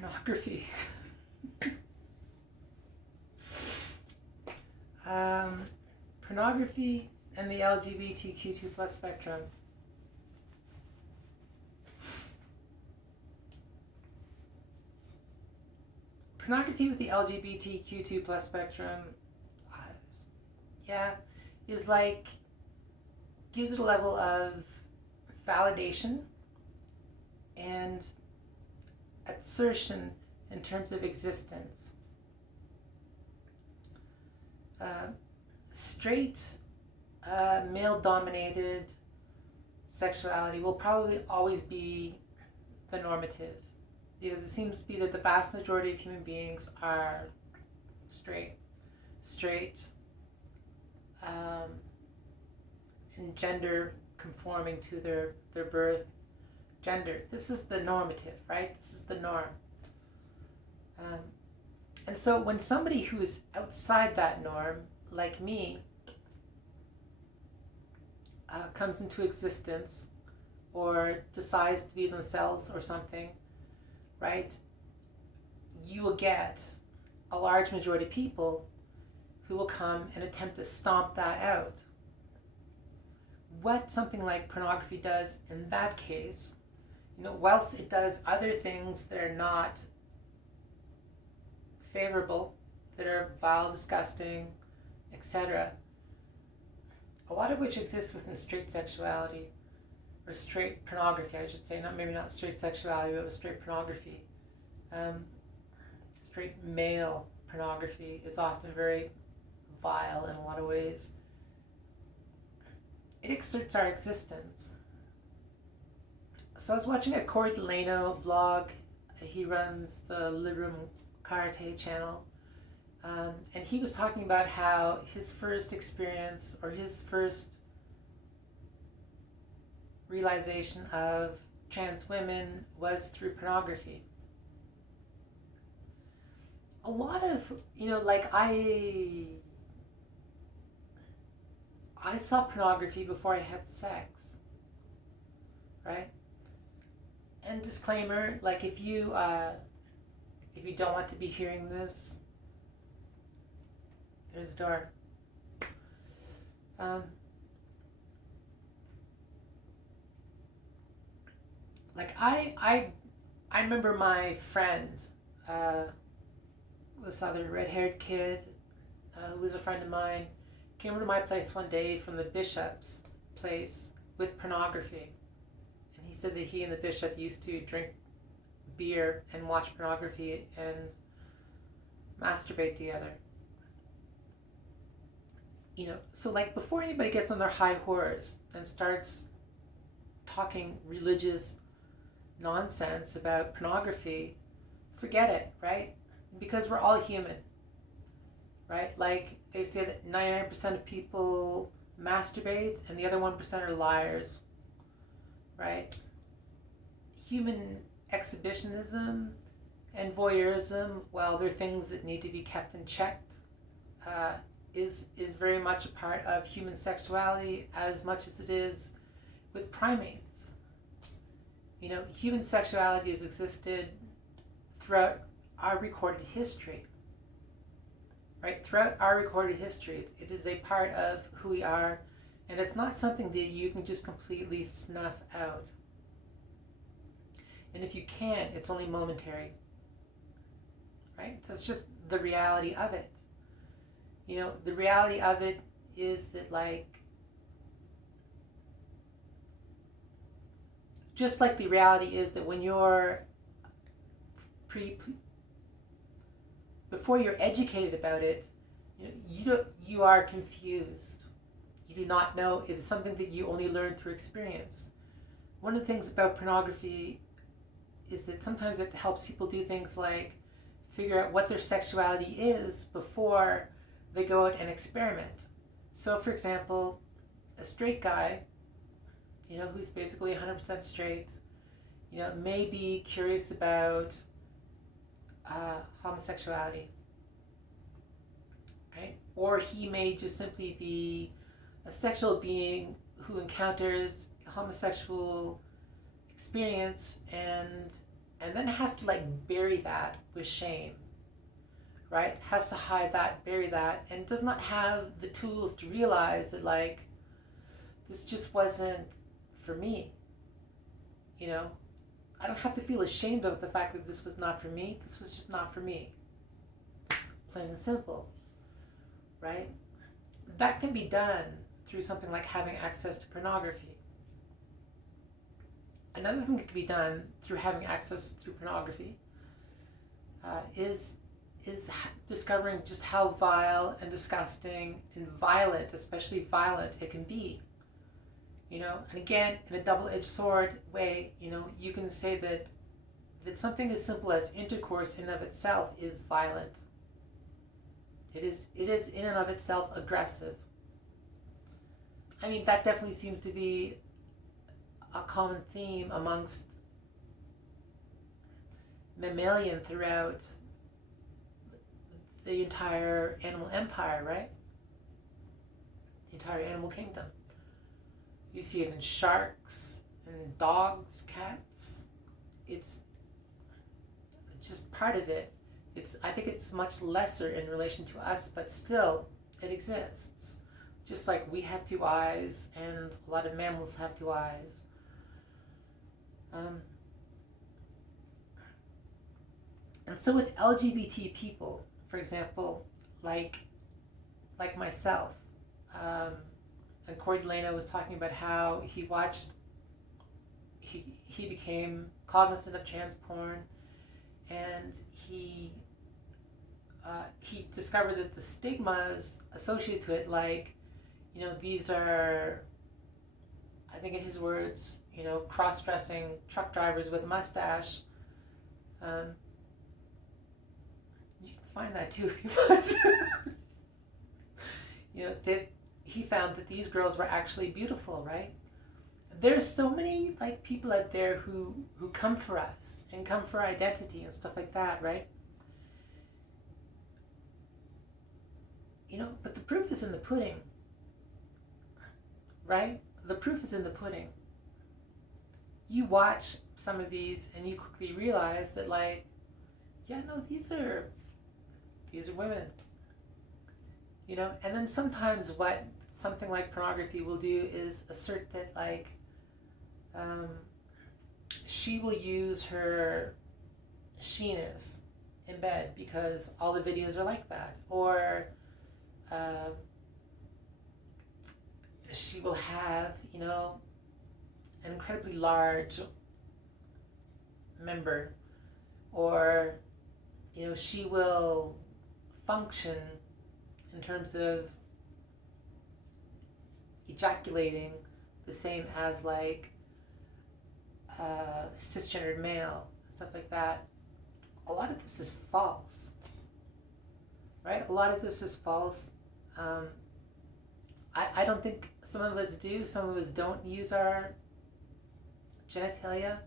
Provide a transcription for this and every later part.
Pornography. Pornography and the LGBTQ2 plus spectrum. Pornography with the LGBTQ2 plus spectrum, is like, gives it a level of validation and assertion in terms of existence. Straight, male-dominated sexuality will probably always be the normative, because it seems to be that the vast majority of human beings are straight, and gender conforming to their birth gender. This is the normative, right? This is the norm. And so when somebody who is outside that norm, like me, comes into existence or decides to be themselves or something, right, you will get a large majority of people who will come and attempt to stomp that out. What something like pornography does in that case, whilst it does other things that are not favorable, that are vile, disgusting, etc., a lot of which exists within straight sexuality, or straight pornography, I should say, maybe not straight sexuality, but with straight pornography. Straight male pornography is often very vile in a lot of ways. It exerts our existence. So I was watching a Corey Delano vlog. He runs the Liberum Karate channel. And he was talking about how his first experience, or his first realization of trans women, was through pornography. A lot of, I saw pornography before I had sex, right? And disclaimer, like, if you don't want to be hearing this, there's a door. I remember my friend, this other red-haired kid, who was a friend of mine, came over to my place one day from the bishop's place with pornography. And he said that he and the bishop used to drink beer and watch pornography and masturbate together. So like, before anybody gets on their high horse and starts talking religious nonsense about pornography, forget it, right? Because we're all human, right? Like, they say that 99% of people masturbate and the other 1% are liars, right? Human exhibitionism and voyeurism, well, they're things that need to be kept in check, is very much a part of human sexuality, as much as it is with primates. Human sexuality has existed throughout our recorded history, right? Throughout our recorded history, it is a part of who we are, and it's not something that you can just completely snuff out. And if you can, it's only momentary, right? That's just the reality of it. The reality of it is that, like, just like the reality is that when you're before you're educated about it, you are confused. You do not know. It is something that you only learn through experience. One of the things about pornography is that sometimes it helps people do things like figure out what their sexuality is before they go out and experiment. So, for example, a straight guy, who's basically 100% straight, may be curious about homosexuality, right? Or he may just simply be a sexual being who encounters homosexual experience and and then has to like bury that with shame, right? Has to hide that, bury that, and does not have the tools to realize that like this just wasn't for me. You know, I don't have to feel ashamed of the fact that this was not for me. This was just not for me. Plain and simple, right? That can be done through something like having access to pornography. Another thing that can be done through having access through pornography is discovering just how vile and disgusting and violent, especially violent, it can be. You know, and again, in a double-edged sword way, you know, you can say that something as simple as intercourse in and of itself is violent. It is in and of itself aggressive. I mean, that definitely seems to be a common theme amongst mammalian throughout the entire animal empire, right? The entire animal kingdom. You see it in sharks, in dogs, cats. It's just part of it. I think it's much lesser in relation to us, but still, it exists. Just like we have two eyes, and a lot of mammals have two eyes. And so with LGBT people, for example, like myself, and Corey Delano was talking about how he became cognizant of trans porn, and he discovered that the stigmas associated to it, like, you know, these are, I think in his words, you know, cross-dressing truck drivers with a mustache. You can find that too if you want. You know, that he found that these girls were actually beautiful, right? There's so many like people out there who come for us and come for identity and stuff like that, right? You know, but the proof is in the pudding, right? The proof is in the pudding. You watch some of these and you quickly realize that, like, yeah, no, these are women. You know, and then sometimes what something like pornography will do is assert that, like, she will use her she-ness in bed because all the videos are like that, or she will have, you know, an incredibly large member, or, you know, she will function in terms of ejaculating the same as like cisgendered male, stuff like that. A lot of this is false, right? A lot of this is false. I don't think some of us do, some of us don't use our genitalia.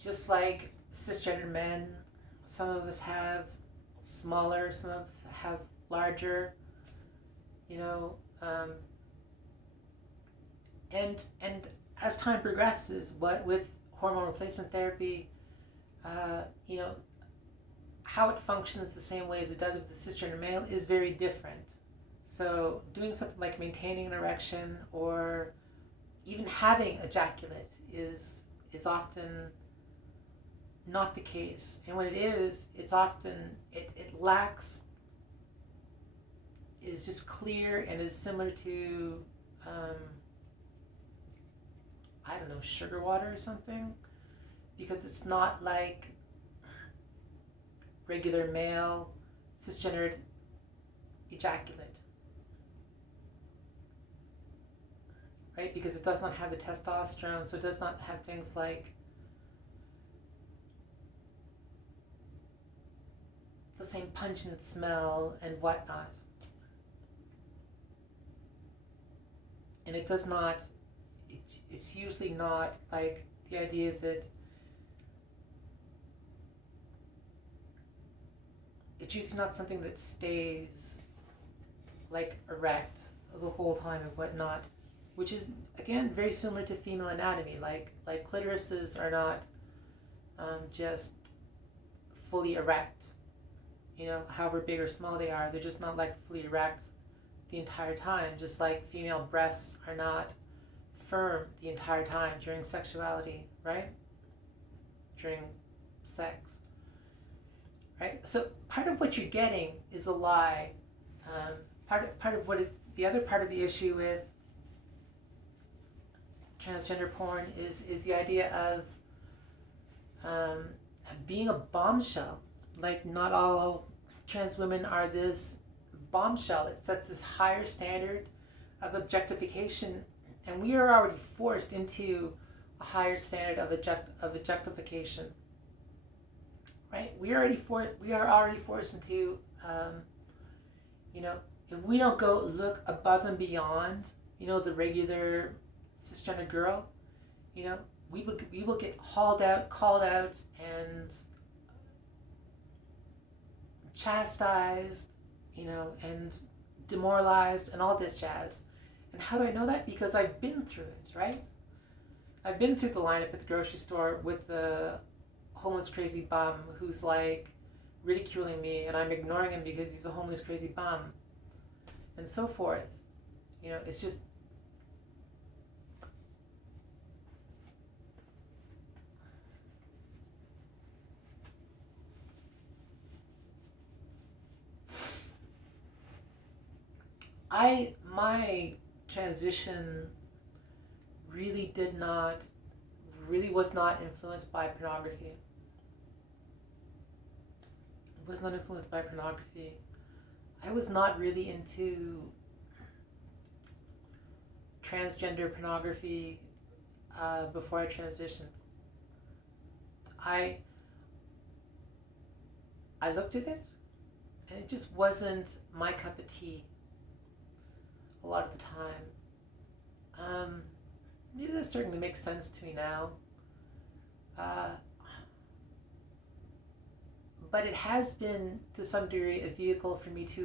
Just like cisgendered men, some of us have smaller, some of us have larger, you know, and as time progresses, what with hormone replacement therapy, you know, how it functions the same way as it does with the cisgender male is very different. So doing something like maintaining an erection or even having ejaculate is often not the case. And when it is, it's often, it lacks, is just clear and is similar to, I don't know, sugar water or something, because it's not like regular male cisgendered ejaculate, right? Because it does not have the testosterone, so it does not have things like the same pungent smell and whatnot. And it does not, it's usually not like the idea that it's usually not something that stays like erect the whole time and whatnot, which is again very similar to female anatomy. Like clitorises are not just fully erect, however big or small they are. They're just not like fully erect the entire time, just like female breasts are not firm the entire time during sexuality, right? During sex, right? So part of what you're getting is a lie. Part of the other part of the issue with transgender porn is the idea of being a bombshell. Like, not all trans women are this bombshell. It sets this higher standard of objectification, and we are already forced into a higher standard of objectification, right? We are already forced into, if we don't go look above and beyond, the regular cisgender girl, we will get hauled out, called out, and chastised, and demoralized, and all this jazz. And how do I know that? Because I've been through it, right? I've been through the lineup at the grocery store with the homeless crazy bum who's like ridiculing me, and I'm ignoring him because he's a homeless crazy bum, and so forth. It's just, my transition really was not influenced by pornography. It was not influenced by pornography. I was not really into transgender pornography before I transitioned. I looked at it, and it just wasn't my cup of tea a lot of the time. Maybe that certainly makes sense to me now. But it has been, to some degree, a vehicle for me to